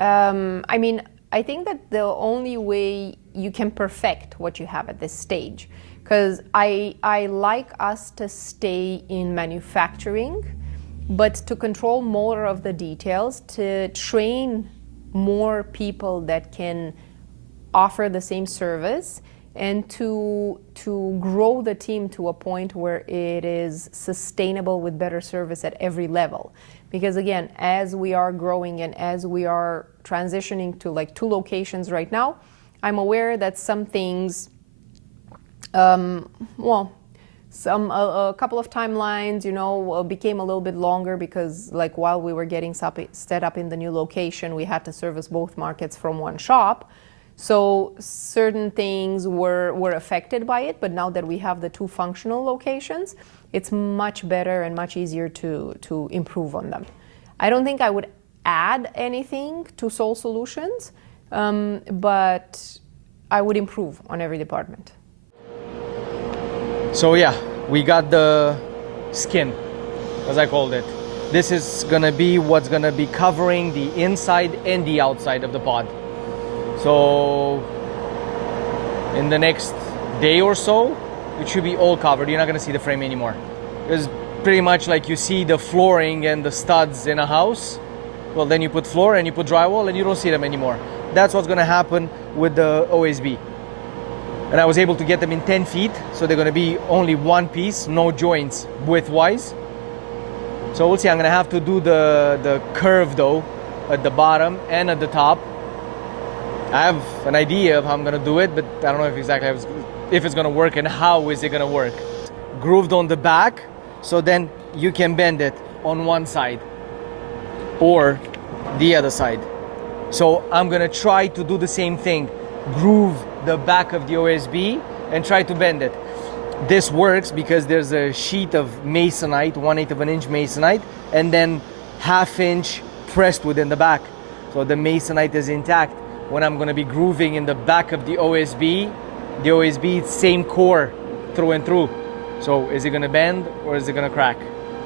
I mean, I think that the only way you can perfect what you have at this stage, because I like us to stay in manufacturing, but to control more of the details, to train more people that can offer the same service, and to grow the team to a point where it is sustainable with better service at every level. Because again, as we are growing and as we are transitioning to like 2 locations right now, I'm aware that some things, a couple of timelines, became a little bit longer because like while we were getting set up in the new location, we had to service both markets from one shop. So certain things were affected by it, but now that we have the 2 functional locations, it's much better and much easier to improve on them. I don't think I would add anything to SOLLe Solutions, but I would improve on every department. So yeah, we got the skin, as I called it. This is gonna be what's gonna be covering the inside and the outside of the pod. So in the next day or so, it should be all covered. You're not gonna see the frame anymore. It's pretty much like you see the flooring and the studs in a house. Well, then you put floor and you put drywall and you don't see them anymore. That's what's gonna happen with the OSB. And I was able to get them in 10 feet, so they're gonna be only one piece, no joints width-wise. So we'll see. I'm gonna have to do the curve though, at the bottom and at the top. I have an idea of how I'm gonna do it, but I don't know if it's gonna work and how is it gonna work. Grooved on the back, so then you can bend it on one side or the other side. So I'm gonna try to do the same thing. Groove the back of the OSB and try to bend it. This works because there's a sheet of masonite, 1/8 of an inch masonite, and then 1/2 inch pressed wood in the back. So the masonite is intact. When I'm gonna be grooving in the back of the OSB is same core through and through. So is it gonna bend or is it gonna crack?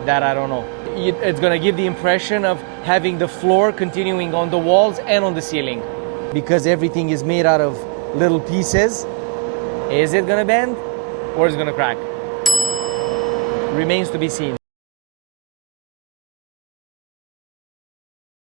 That I don't know. It's gonna give the impression of having the floor continuing on the walls and on the ceiling. Because everything is made out of little pieces, is it gonna bend or is it gonna crack? Remains to be seen.